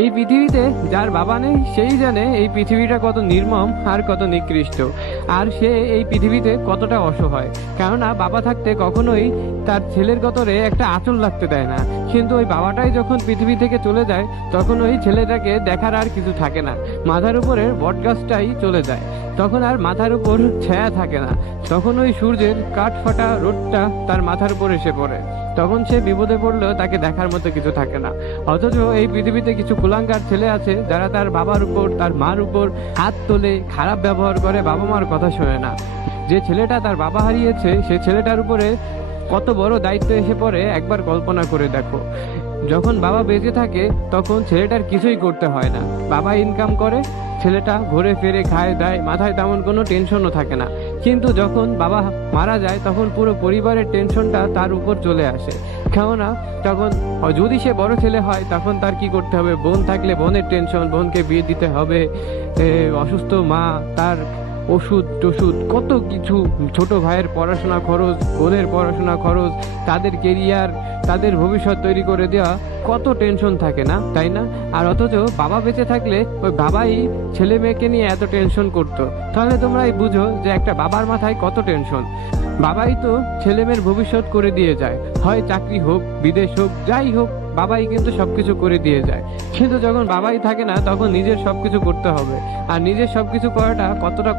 এই পৃথিবীতে যার বাবা নেই সেই জানে এই পৃথিবীটা কত নির্মম আর কত নিকৃষ্ট, আর সে এই পৃথিবীতে কতটা অসহায়। কেননা বাবা থাকতে কখনোই তার ছেলের গতরে একটা আঁচল লাগতে দেয় না, কিন্তু ওই বাবাটাই যখন পৃথিবী থেকে চলে যায় তখন ওই ছেলেটাকে দেখার আর কিছু থাকে না। মাথার উপরের বটগাছটাই চলে যায়, তখন আর মাথার উপর ছায়া থাকে না, তখন ওই সূর্যের কাঠ ফাটা রোদটা তার মাথার উপর এসে পড়ে, তখন সে বিপদে পড়লেও তাকে দেখার মতো কিছু থাকে না। অথচ এই পৃথিবীতে কিছু কুলাঙ্গার ছেলে আছে যারা তার বাবার উপর তার মার উপর হাত তোলে, খারাপ ব্যবহার করে, বাবা মার কথা শোনে না। যে ছেলেটা তার বাবা হারিয়েছে সে ছেলেটার উপরে কত বড় দায়িত্ব এসে পড়ে একবার কল্পনা করে দেখো। যখন বাবা বেঁচে থাকে তখন ছেলেটার কিছুই করতে হয় না, বাবা ইনকাম করে, ছেলেটা ঘুরে ফিরে খায় দায়, মাথায় তেমন কোনো টেনশনও থাকে না। কিন্তু যখন বাবা মারা যায় তখন পুরো পরিবারের টেনশনটা তার উপর চলে আসে। কেননা তখন যদি সে বড় ছেলে হয় তখন তার কি করতে হবে, বোন থাকলে বোনের টেনশন, বোনকে বিয়ে দিতে হবে, অসুস্থ মা, তার ওষুধ টষুধ, কত কিছু, ছোট ভাইয়ের পড়াশোনা খরচ, বোনের পড়াশোনা খরচ, তাদের কেরিয়ার, তাদের ভবিষ্যৎ তৈরি করে দেওয়া, কত টেনশন থাকে না, তাই না? আর অথচ বাবা বেঁচে থাকলে ওই বাবাই ছেলে মেয়েকে নিয়ে এত টেনশন করতো। তাহলে তোমরাই বুঝো যে একটা বাবার মাথায় কত টেনশন। বাবাই তো ছেলে মেয়ের ভবিষ্যৎ করে দিয়ে যায়, হয় চাকরি হোক, বিদেশ হোক, যাই হোক, বাবাই কিন্তু সবকিছু করে দিয়ে যায়। কিন্তু যখন বাবাই থাকে না তখন নিজের সবকিছু করতে হবে, আর নিজের সবকিছু করাটা কতটা